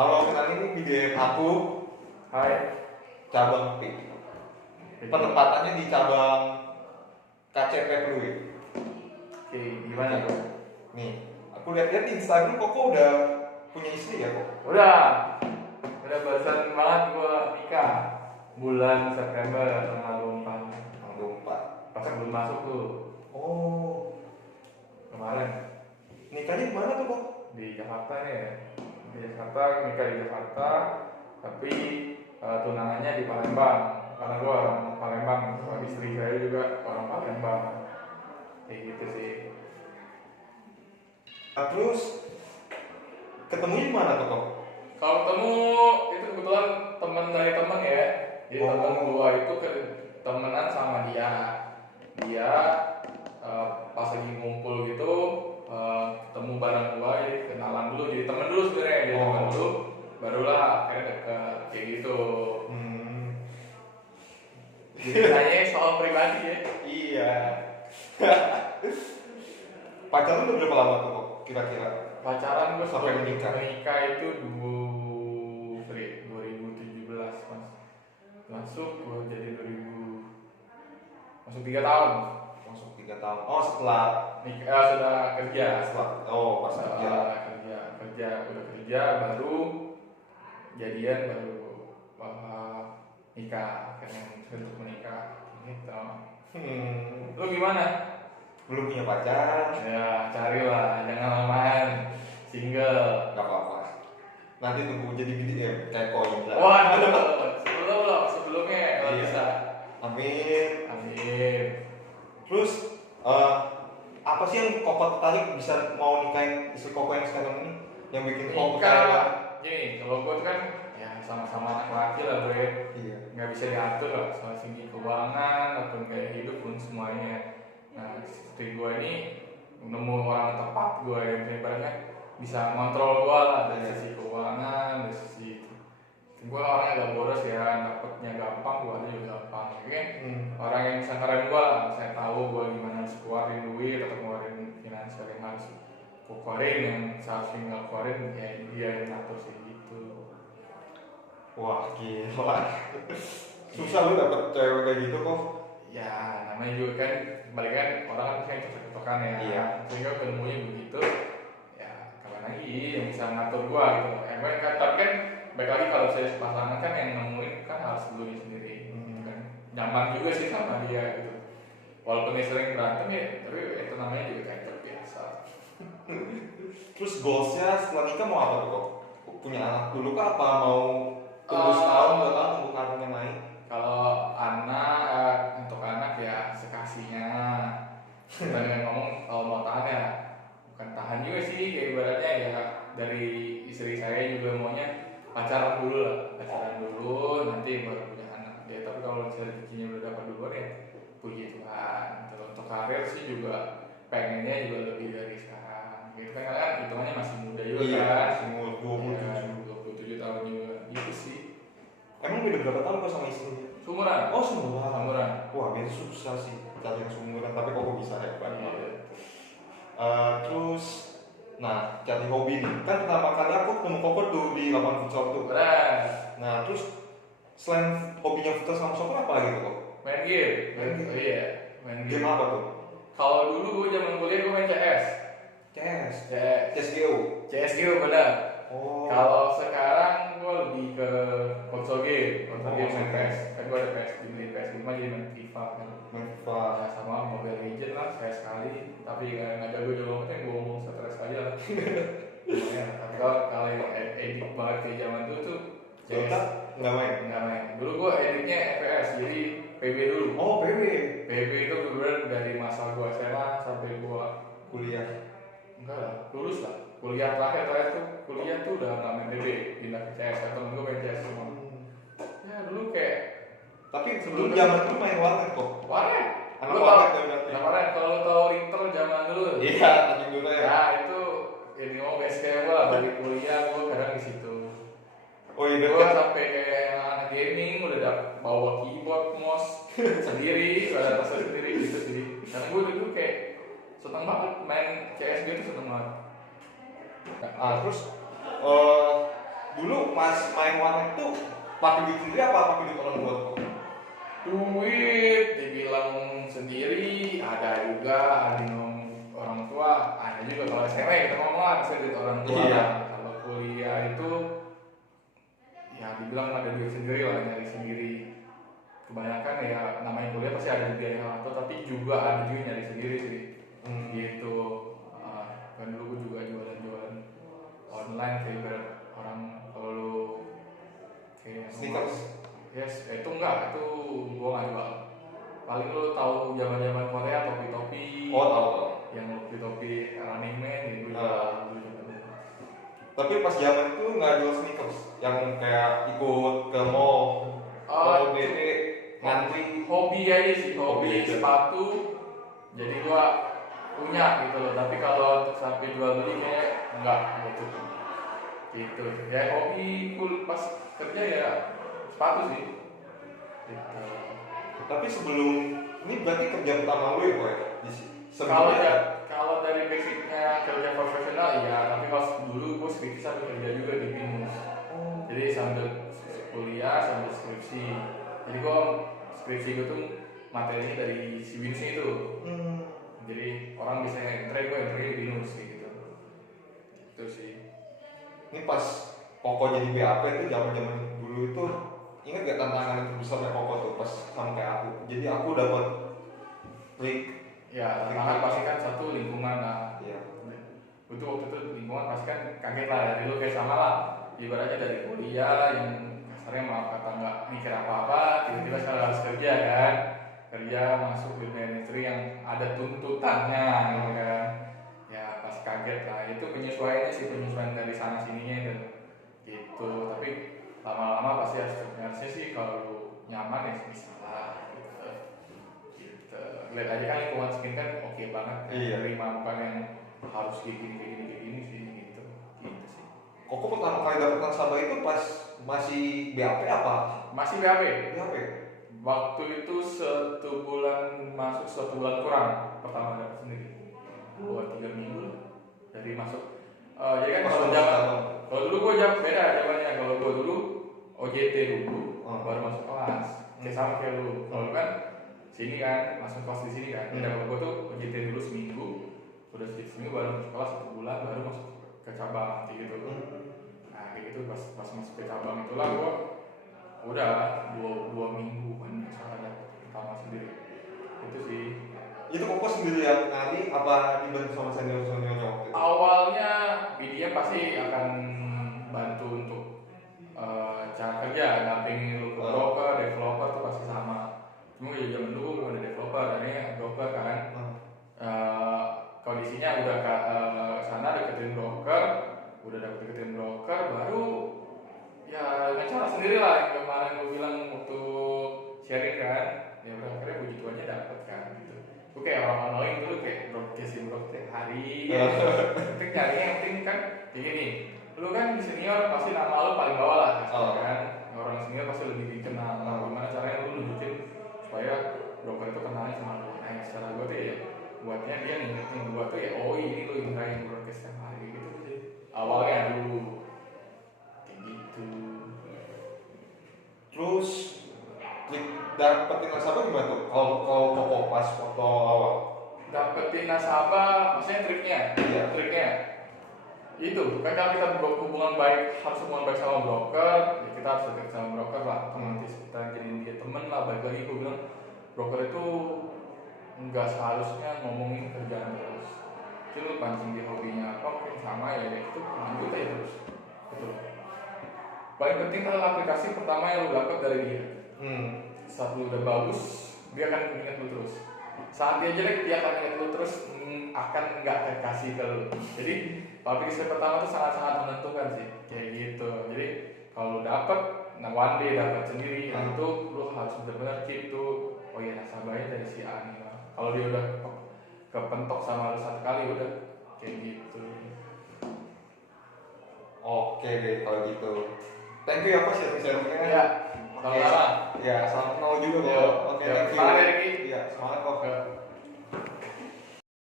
Halo, kenalin ini di DM aku. Hai. Cabang P. Penempatannya di cabang KCP Fluid. Oke, gimana tuh? Nih, aku lihat-lihat di Instagram Koko udah punya istri ya kok? Udah barusan banget gua nikah bulan September tanggal 24. Tanggal 24. Pas belum masuk tuh Oh, kemarin nikahnya di mana tuh kok? di Jakarta nih ya. Di Jakarta, nikah di Jakarta, tapi tunangannya di Palembang. Karena gua orang Palembang, soal istri saya juga orang Palembang. Kayak gitu sih. Nah, terus ketemunya di mana tuh kok? Kalau ketemu itu kebetulan teman dari teman ya. Jadi Oh. teman gua itu temenan sama dia. Dia pas lagi ngumpul gitu ketemu bareng gua, jadi kenalan dulu, jadi temen dulu sebenarnya, jadi temen dulu, barulah akhirnya deket kayak gitu. Jadi tanya soal pribadi ya. Iya. Pacaran udah berapa lama tuh kok? Kira-kira? Pacaran gua Sampai sebelum menikah? menikah itu 2017 mas. Masuk gua jadi 2000, masuk 3 tahun. Masuk 3 tahun. Oh, setelah Nikah sudah kerja. pas kerja. Udah kerja baru jadian, baru nikah, akhirnya untuk menikah gitu. Lu gimana? Belum punya pacar? Ya carilah, jangan lamahan, single. Gak apa-apa. Nanti tunggu jadi BDM kayak koin lah. Waduh, sebelumnya kalau Iya. bisa. Amin. Amin. Terus apa sih yang Koko tertarik bisa mau nikahin istri Koko yang sekarang ini? Yang bikin Koko percaya? Nikah, gini, kalau gue tuh kan ya sama-sama anak laki lah bre. Iya. Nggak bisa diatur lah soal segi keuangan ataupun gaya hidup pun semuanya. Nah, istri gue ini nemu orang tepat gue yang ibaratnya bisa ngontrol gue lah dari sisi keuangan, dari sisi gue orangnya agak boros ya, dapetnya gampang, gue aja juga gampang, oke? Orang yang bisa ngerem gue lah, saya tahu gue gimana harus keluarin duit atau keluarin finansial yang harus gue keluarin, yang seharusnya nggak keluarin, ya dia yang ngatur sih gitu. Wah gila. Susah lu dapet cewek kayak gitu kok. Ya namanya juga kan, kembali kan orang kan bisa cocok-cocokan ya. Iya. Sehingga ketemunya begitu, ya kapan lagi yang bisa ngatur gua gitu. Kan, tapi kan baik lagi kalau saya pasangan kan yang nemuin kan harus dulu sendiri. Kan nyaman juga sih sama dia gitu. Walaupun dia sering berantem ya, tapi itu namanya juga kayak terbiasa. Terus goalsnya setelah nikah mau apa tuh kok? Punya anak dulu kah apa mau tunggu setahun 2 tahun tunggu karirnya naik? Kalau anak, untuk anak ya sekasihnya. Kita dengan ngomong kalau mau tahan ya bukan tahan juga sih, kayak ibaratnya ya dari istri saya juga maunya pacaran dulu lah, nanti baru punya anak ya. Tapi kalau rezekinya udah dapat duluan ya puji Tuhan. Terus untuk karir sih juga pengennya juga lebih dari sekarang gitu kan hitungannya masih muda juga kan, umur 27 tahun juga gitu sih. Emang beda berapa tahun kok sama istri? Sumuran. Oh sumuran. Sumuran. Wah beda susah sih cari yang sumuran, tapi kok bisa hebat. Iya. Terus, nah cari hobi nih. Kan pertama kali aku ketemu Koko tuh di lapangan futsal tuh. Berat. Nah terus selain hobinya futsal sama soccer apa lagi tuh kok? Main game. Main game? Iya, main Game game. apa tuh? Kalau dulu gue zaman kuliah gue main CS. CSGO. CSGO benar. Oh. Kalau sekarang gue lebih ke console game. Console game main Console PS. Kan gue ada PS, di PS5 jadi main FIFA kan. Main FIFA. Ya, sama Mobile Legends lah saya sekali. Tapi nggak jago-jago banget, gue ngomong stres aja lah. Lumayan. Tapi kalau yang edit banget kayak zaman dulu tuh Dota nggak main? nggak main. Dulu gue editnya FPS, jadi PB dulu. Oh PB. PB itu bener dari masa gue SMA sampai gue Kuliah. enggak lah, lulus lah. Kuliah terakhir tuh kuliah tuh udah nggak main PB, pindah ke CS. Temen gue main CS semua. Ya dulu kayak Tapi sebelum zaman dulu main warnet kok. warnet. Anak Lu warnet tau? ya berarti. Anak warnet. Kalau lu tau Rintel zaman dulu. Iya, tadi dulu ya. Ya itu ini mau base camp gue lah, bagi kuliah gue kadang di situ. Oh iya Gue dekat. sampai kayak anak gaming udah bawa keyboard, mouse sendiri, ada tasnya sendiri gitu sih. Karena gue dulu kayak seneng banget main CS:GO itu, seneng banget. Terus dulu pas main warnet tuh pakai duit sendiri apa pakai duit orang tua tuh? Duit dibilang sendiri ada juga, ada yang orang tua, ada juga. Kalau SMA kita ngomong lah bisa duit orang tua. Iya. Kalau kuliah itu ya dibilang ada duit sendiri lah, nyari sendiri. Kebanyakan ya namanya kuliah pasti ada biaya orang tua, tapi juga ada juga nyari sendiri sih. Gitu. Kan dulu gue juga jualan online kayak orang kalau lu kayak Sneakers. yes, itu enggak, itu gua nggak jual. Paling lu tahu zaman-zaman Korea topi-topi, Oh tahu. yang topi-topi Running Man gitu. Tapi pas zaman itu nggak jual sneakers, yang kayak ikut ke mall, Oh, BD, ngantri. hobi aja sih, Hobi hobi aja. sepatu. Jadi gua punya gitu loh, tapi kalau untuk sampai jual beli kayak enggak gitu. Gitu. Ya hobi cool pas kerja ya sepatu sih. Gitu. Tapi sebelum ini berarti kerja pertama lu ya, Boy? Kalau dari basicnya kerja profesional ya, tapi kalau dulu gue skripsi sambil kerja juga di BINUS. Jadi sambil kuliah sambil skripsi. Jadi gue skripsi gue tuh materinya dari si BINUS itu. Jadi orang bisa entry, gue entry di BINUS gitu. Itu sih. Ini pas Koko jadi BAP tuh zaman dulu itu ingat gak tantangan itu besarnya Koko tuh pas sama kayak aku. Jadi aku dapat klik. Ya, tantangan pasti kan satu lingkungan lah. Iya. Itu waktu itu lingkungan pasti kan kaget lah, dari lu kayak sama lah. Ibaratnya dari kuliah yang kasarnya maaf kata nggak mikir apa-apa, tiba-tiba sekarang harus kerja kan. Kerja masuk di industri yang ada tuntutannya gitu kan. Ya pasti kaget lah. Itu penyesuaiannya sih, penyesuaian dari sana sininya itu. Gitu. Tapi lama-lama pasti harusnya sih kalau lu nyaman ya bisa lah. Lihat aja kan lingkungan skin kan oke banget kan, terima bukan yang harus kayak gini sih gitu sih. Koko pertama kali dapet nasabah itu pas masih BAP apa? Masih BAP. BAP. Waktu itu 1 bulan masuk, 1 bulan kurang pertama dapat sendiri. 2-3 minggu dari masuk. Jadi kan kalau dulu gue jawab beda jawabannya. Kalau gue dulu OJT dulu baru masuk kelas. Kayak sama kayak lu. Kalau kan sini kan masuk kelas di sini kan. Kalau gue tuh OJT dulu seminggu, udah seminggu baru masuk kelas 1 bulan baru masuk ke cabang kayak gitu. Nah kayak gitu pas masuk ke cabang itulah gue udah 2 minggu kan misalnya pertama sendiri. Itu sih. Itu Koko sendiri yang nyari apa dibantu sama senior-seniornya waktu itu? Awalnya dia pasti akan bantu untuk cara kerja, dampingin lu ke broker, developer tuh pasti sama. Cuma ya zaman dulu belum ada developer, adanya broker kan. Kondisinya udah ke sana deketin broker, udah deketin broker, baru ya dengan cara sendiri lah yang kemarin gue bilang waktu sharing kan. Ya udah akhirnya begitu aja dapet kan gitu. Gue kayak orang annoying dulu kayak broadcasting tiap hari. Penting nyarinya yang penting kan kayak gini. Lu kan senior pasti nama lu paling bawah lah kan. Orang senior pasti lebih dikenal. Gimana caranya lu nunjukin supaya broker itu kenalnya sama lu. Nah secara gue tuh ya buatnya dia ngingetin gue tuh ya oh ini lu Indra yang broadcast tiap hari gitu sih. Awalnya dulu kayak gitu. Terus dapetin nasabah gimana tuh? Kalau Koko pas waktu awal? Dapetin nasabah, maksudnya triknya? Iya. Triknya itu kan kalau kita hubungan baik, harus hubungan baik sama broker, ya kita harus dekat sama broker lah, otomatis kita jadi dia temen lah. Balik lagi gue bilang broker itu nggak seharusnya ngomongin kerjaan terus. Jadi lu pancing di hobinya apa mungkin sama ya itu lanjut aja terus. Betul. Paling penting kalau aplikasi pertama yang lu dapat dari dia. Saat lu udah bagus, dia akan ingat lu terus. Saat dia jelek, dia akan ingat lu terus, akan nggak akan kasih ke lu. Jadi aplikasi pertama itu sangat-sangat menentukan sih, kayak gitu. Jadi kalau lu dapet, nah one day dapat sendiri, nah itu lu harus benar-benar keep tuh. Oh iya nasabahnya dari si A nih. Kalau dia udah kepentok sama lu 1 kali, udah kayak gitu. Oke deh kalau gitu. Thank you ya Pak sharing-sharingnya. Ya, sama-sama. Ya, salam kenal juga Ya, kok. Oke, thank you. semangat ya Riki. Iya, semangat kok.